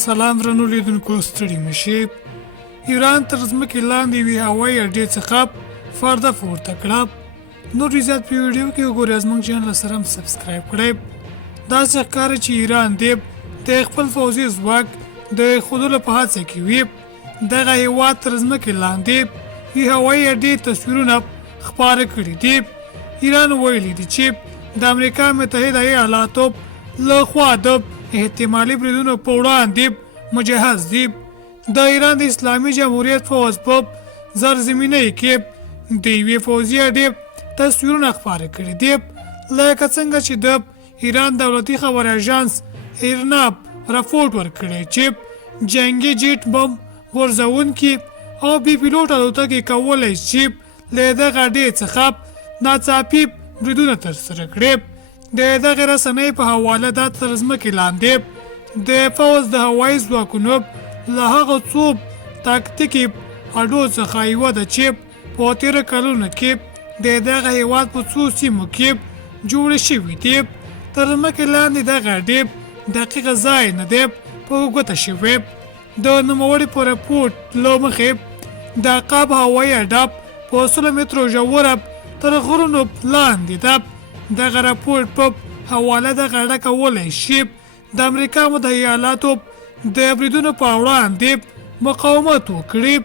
سلام درنو لیدونکو ستړي مشئ. ایران تر ځمکې لاندې یوې هوایي اډې څخه پرده پورته کړه. نور زیات په ویډیو کې وګورئ. زموږ چینل سره هم سبسکرایب کړئ. داسې ښکاري چې ایران د خپل پوځي ځواک د ښودلو په هڅه کې وي. دغه هېواد تر ځمکې لاندې یوې هوایي اډې تصویرونه خپاره کړي دي. ایران ویلي دي چې د امریکا متحده ایالاتو له خوا د احتمالي بریدونو په وړاندې مجهز دي. د ایران د اسلامي جمهوریت پوځ په زرزمینۍ کې د یوې پوځي اډې تصویرونه خپاره کړي دي. لکه څنګه چې د ایران دولتي خبري اژانس ایرنا راپورټ ورکړی چې جنګي جیټ بم غورځوونکي او بې پیلوټه الوتکې کولی شي له دغه اډې څخه ناڅاپي بریدونه ترسره کړي. د دغې رسنۍ په حواله دا تر ځمکې لاندې د پوځ د هوایي ځواکونو له هغو څو تاکتیکي اډو څخه یوه ده چې په تېرو کلونو کې د دغه هېواد په څو سیمو کې جوړې شوي دي. تر ځمکې لاندې دغه اډې دقیق ځای نه دی په ګوته شوی. د نوموړي په راپورټ له مخې د عقاب هوایي اډه په 100 مترو ژوره تر غرونو لاندې ده. دغه راپورټ په حواله دغه اډه کولی شي د امریکا متحده ایالاتو د بریدونو په وړاندې مقاومت وکړي.